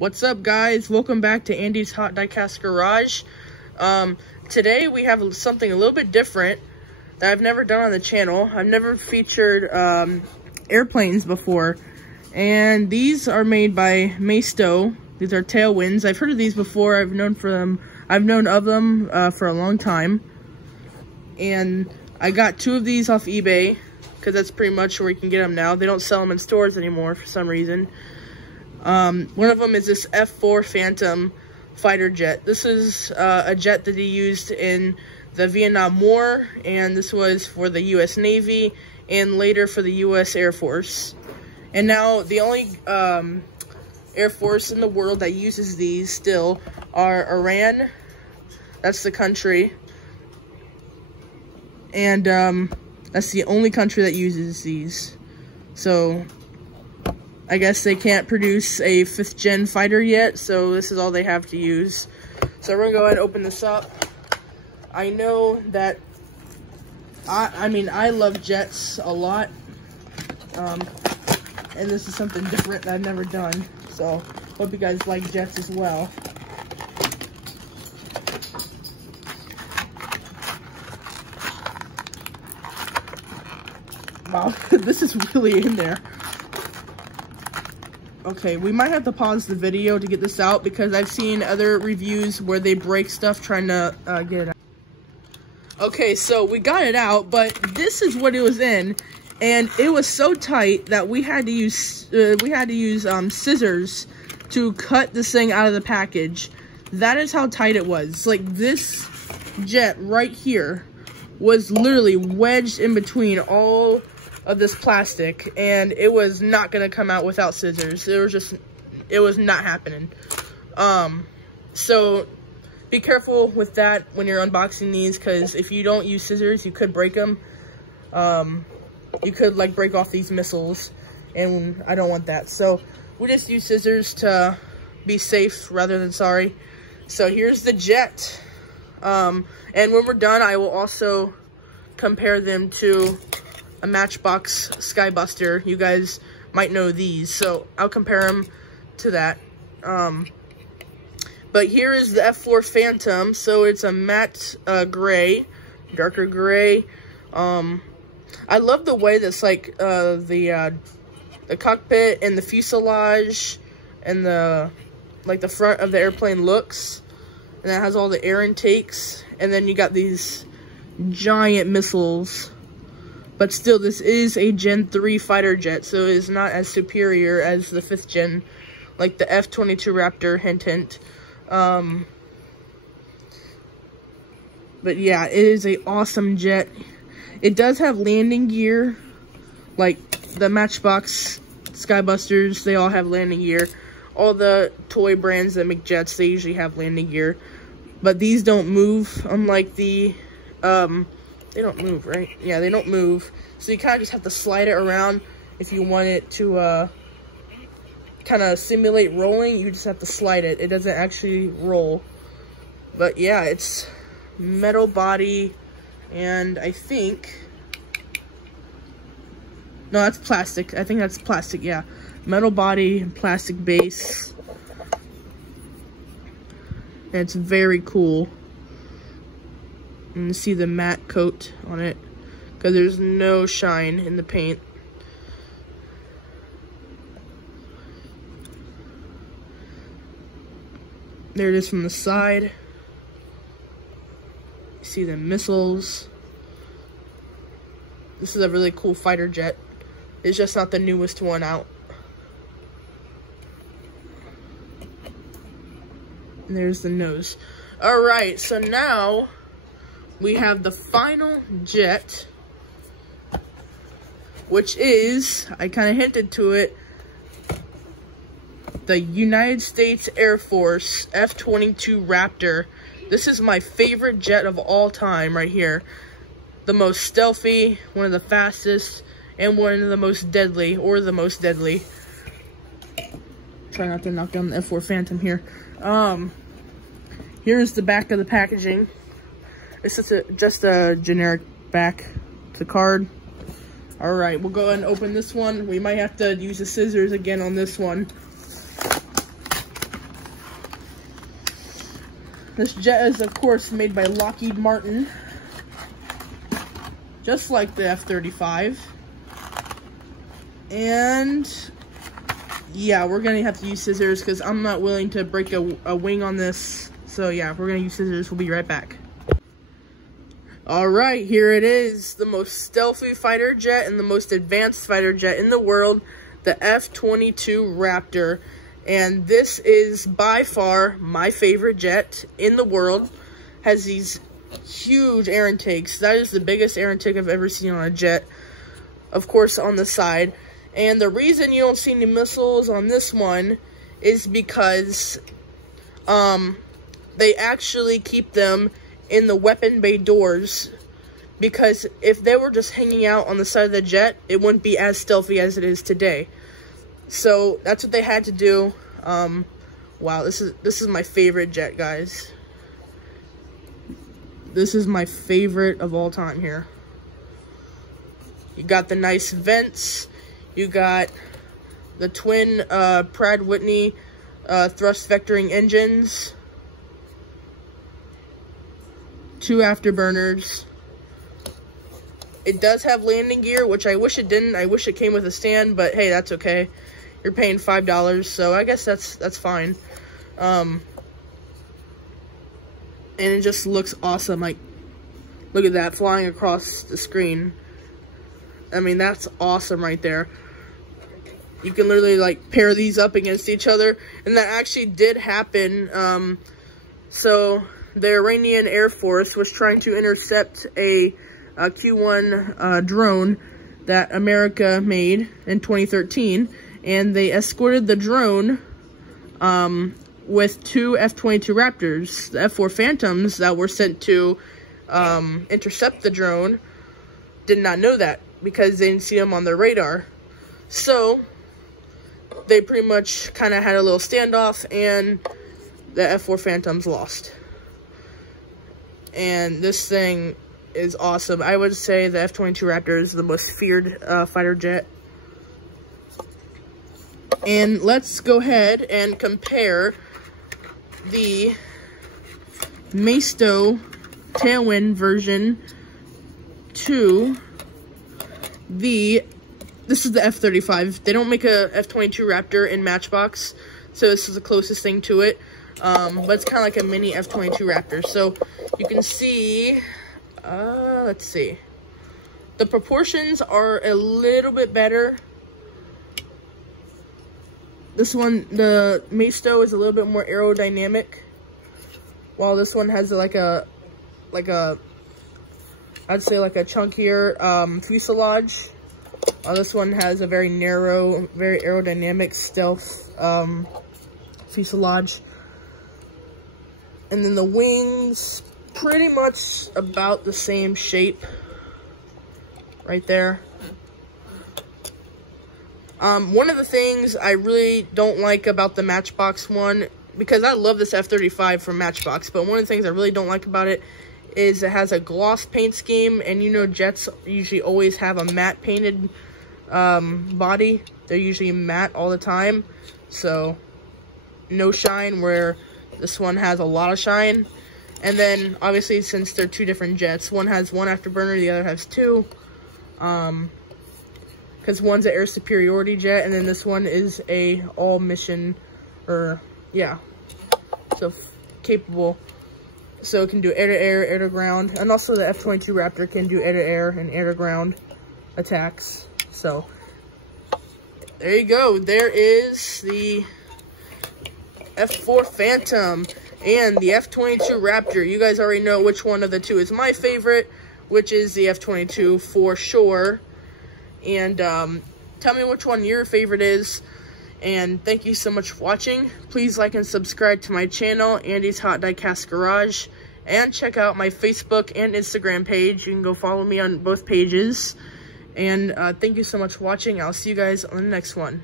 What's up, guys? Welcome back to Andy's Hot Diecast Garage. Today we have something a little bit different that I've never done on the channel. I've never featured airplanes before, and these are made by Maisto. These are Tailwinds. I've heard of these before. I've known of them for a long time, and I got 2 of these off eBay because that's pretty much where you can get them now. They don't sell them in stores anymore for some reason. One of them is this F4 Phantom fighter jet. This is a jet that he used in the Vietnam War, and this was for the U.S. Navy and later for the U.S. Air Force. And now the only Air Force in the world that uses these still are Iran. That's the country. And that's the only country that uses these. So I guess they can't produce a 5th gen fighter yet, so this is all they have to use. So we're gonna go ahead and open this up. I know that, I love jets a lot, and this is something different that I've never done. So hope you guys like jets as well. Wow, this is really in there. Okay, we might have to pause the video to get this out because I've seen other reviews where they break stuff trying to get it out. Okay, so we got it out, but this is what it was in, and it was so tight that we had to use scissors to cut this thing out of the package. That is how tight it was. Like, this jet right here was literally wedged in between all of this plastic, and it was not gonna come out without scissors. It was not happening. So be careful with that when you're unboxing these, because if you don't use scissors, you could break them. You could like break off these missiles, and I don't want that. So we just use scissors to be safe rather than sorry. So here's the jet, and when we're done, I will also compare them to a Matchbox Skybuster. You guys might know these, so I'll compare them to that. But here is the F4 Phantom. So it's a matte gray, darker gray. I love the way that's like the cockpit and the fuselage and the front of the airplane looks, and it has all the air intakes, and then you got these giant missiles. But still, this is a Gen 3 fighter jet, so it is not as superior as the 5th gen, like the F-22 Raptor, hint, hint. But yeah, it is an awesome jet. It does have landing gear, like the Matchbox Skybusters, they all have landing gear. All the toy brands that make jets, they usually have landing gear. But these don't move, unlike the, they don't move, right? Yeah, they don't move. So you kind of just have to slide it around. If you want it to kind of simulate rolling, you just have to slide it. It doesn't actually roll. But yeah, it's metal body, and I think... No, that's plastic. I think that's plastic, yeah. Metal body, plastic base. And it's very cool. And you see the matte coat on it, because there's no shine in the paint. There it is from the side. You see the missiles. This is a really cool fighter jet. It's just not the newest one out. And there's the nose. Alright, so now we have the final jet, which is, I kind of hinted to it, the United States Air Force F-22 Raptor. This is my favorite jet of all time right here. The most stealthy, one of the fastest, and one of the most deadly, or the most deadly. Try not to knock down the F4 Phantom here. Here's the back of the packaging. It's just a generic back. It's a card. Alright, we'll go ahead and open this one. We might have to use the scissors again on this one. This jet is, of course, made by Lockheed Martin, just like the F-35. And yeah, we're gonna have to use scissors because I'm not willing to break a wing on this. So yeah, we're gonna use scissors. We'll be right back. All right, here it is, the most stealthy fighter jet and the most advanced fighter jet in the world, the F-22 Raptor. And this is by far my favorite jet in the world. Has these huge air intakes. That is the biggest air intake I've ever seen on a jet. Of course, on the side. And the reason you don't see any missiles on this one is because they actually keep them in the weapon bay doors, because if they were just hanging out on the side of the jet, it wouldn't be as stealthy as it is today. So that's what they had to do. Wow, this is my favorite jet, guys. This is my favorite of all time here. You got the nice vents. You got the twin Pratt Whitney thrust vectoring engines. 2 afterburners. It does have landing gear, which I wish it didn't. I wish it came with a stand, but hey, that's okay. You're paying $5, so I guess that's fine. And it just looks awesome. Like, look at that flying across the screen. I mean, that's awesome right there. You can literally like pair these up against each other, and that actually did happen. So the Iranian Air Force was trying to intercept a Q-1 drone that America made in 2013, and they escorted the drone with 2 F-22 Raptors. The F-4 Phantoms that were sent to intercept the drone did not know that because they didn't see them on their radar. So they pretty much kind of had a little standoff, and the F-4 Phantoms lost. And this thing is awesome. I would say the F-22 Raptor is the most feared fighter jet. And let's go ahead and compare the Maisto Tailwind version to this is the F-35. They don't make a F-22 Raptor in Matchbox, so this is the closest thing to it. But it's kind of like a mini F-22 Raptor. So you can see, let's see. The proportions are a little bit better. This one, the Maisto, is a little bit more aerodynamic, while this one has I'd say like a chunkier fuselage. This one has a very narrow, very aerodynamic stealth fuselage. And then the wings, pretty much about the same shape right there. One of the things I really don't like about the Matchbox one, because I love this F-35 from Matchbox, but one of the things I really don't like about it is it has a gloss paint scheme, and you know jets usually always have a matte painted body. They're usually matte all the time, so no shine, where this one has a lot of shine. And then obviously, since they're 2 different jets, one has 1 afterburner, the other has 2, because one's an air superiority jet, and then this one is a all mission, or yeah, so capable. So it can do air-to-air, air-to-ground, and also the F-22 Raptor can do air-to-air and air-to-ground attacks. So there you go. There is the F-4 Phantom and the F-22 Raptor. You guys already know which one of the 2 is my favorite, which is the F-22 for sure. And tell me which one your favorite is. And thank you so much for watching. Please like and subscribe to my channel, Andy's Hot Diecast Garage. And check out my Facebook and Instagram page. You can go follow me on both pages. And thank you so much for watching. I'll see you guys on the next one.